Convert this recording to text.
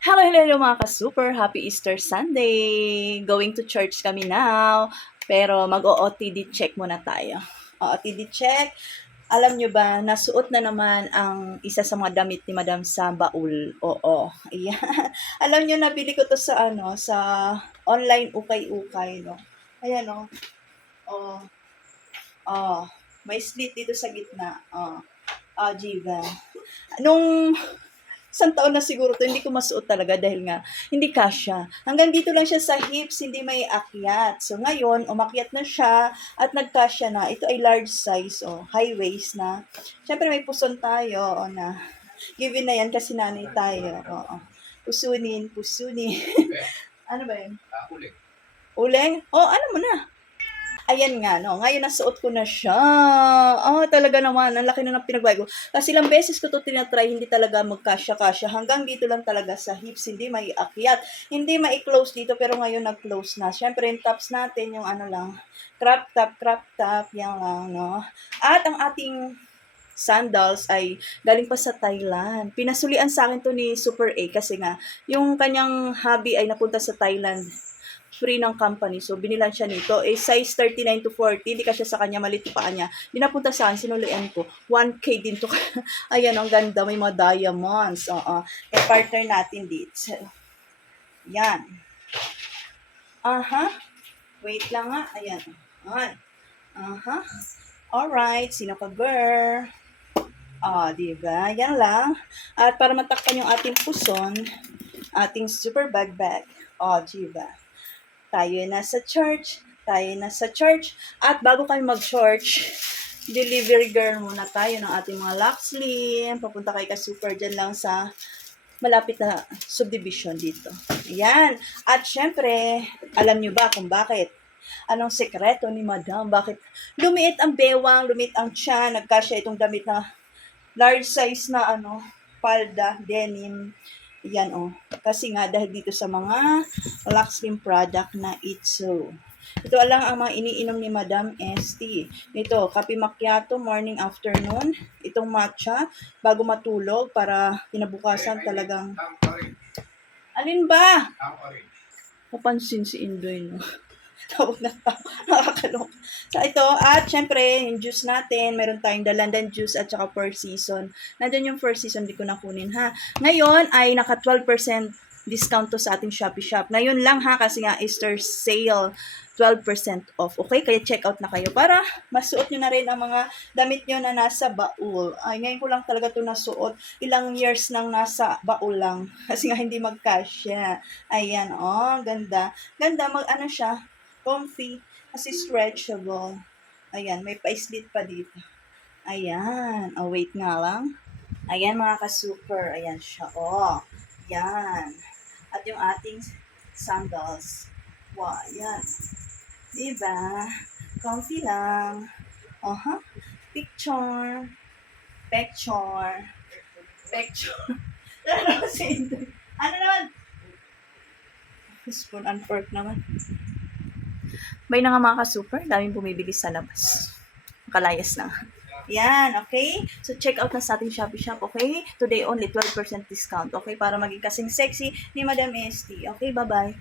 Hello, hello, hello mga ka-super. Happy Easter Sunday. Going to church kami now. Pero mag-OOTD check muna tayo. OOTD check. Alam nyo ba, nasuot na naman ang isa sa mga damit ni Madam sa baul. Oo. Ayan. Alam nyo, nabili ko to sa sa online ukay-ukay, no? Ayan, no? Oh, oh. May slit dito sa gitna. Oh. Oh, Jiva. Nung isang taon na siguro to, hindi ko masuot talaga dahil nga hindi kasya. Hanggang dito lang siya sa hips, hindi may akyat. So ngayon, umakyat na siya at nagkasya na. Ito ay large size, high waist na. Siyempre may puson tayo, na given na yan kasi nanay tayo. Oo. Pusunin, pusunin. Ano ba yun? Uling. Uling? Ano mo na? Ayan nga, no? Ngayon nasuot ko na siya. Talaga naman, ang laki na ng pinagbago. Kasi ilang beses ko to tinatry, hindi talaga magkasya-kasya. Hanggang dito lang talaga sa hips, hindi may akyat. Hindi mai-close dito, pero ngayon nag-close na. Siyempre, yung tops natin, yung lang, crop top, yan lang, no? At ang ating sandals ay galing pa sa Thailand. Pinasulian sa akin to ni Super A kasi nga, yung kanyang hubby ay napunta sa Thailand, free ng company. So, binilan siya nito. Size 39 to 40. Hindi kasi sa kanya, malit pa niya. Dinapunta sa akin, sinulian ko. 1K din to. Ayan, ang ganda. May mga diamonds. Partner natin dito. Yan. Wait lang nga. Ayan. Alright. Sino ka, girl? Diba? Yan lang. At para matakpan yung ating puson, ating super bag. Diba? Tayo na sa church. At bago kami mag-church, delivery girl muna tayo ng ating mga Luxlin. Papunta kay ka-super dyan lang sa malapit na subdivision dito. Ayan. At syempre, alam nyo ba kung bakit? Anong sekreto ni Madam? Bakit lumiit ang bewang, lumiit ang tiyan, nagkasya itong damit na large size na palda, denim. Yan Kasi nga dahil dito sa mga Luxlin product na Itso. Ito lang ang mga iniinom ni Madam ST. Ito, kape macchiato, morning, afternoon. Itong matcha, bago matulog, para kinabukasan talagang... Alin ba? Papansin si Indoy, no? Tawag na tao. Nakakalok. So, ito. At, syempre, yung juice natin. Meron tayong Dalandan juice at saka first season. Nandyan yung first season, di ko na kunin, ha. Ngayon, ay naka 12% discount to sa ating Shopee Shop. Ngayon lang, ha, kasi nga Easter sale. 12% off. Okay? Kaya check out na kayo para masuot nyo na rin ang mga damit nyo na nasa baul. Ay, ngayon ko lang talaga ito nasuot. Ilang years nang nasa baul lang. Kasi nga hindi magkasya. Ayan, ganda. Ganda, siya, comfy, kasi stretchable. Ayan, may pa-slit pa dito. Ayan. Wait nga lang. Ayan, mga ka-super. Ayan siya. Yan. At yung ating sandals. Wow, yan. Diba? Comfy lang. Picture. Ano naman? Spoon and fork naman. May na nga mga ka-super, daming bumibili sa labas. Makalayas na. Yan, okay? So, check out na sa ating Shopee Shop, okay? Today only 12% discount, okay? Para maging kasing sexy ni Madam ST. Okay, bye-bye.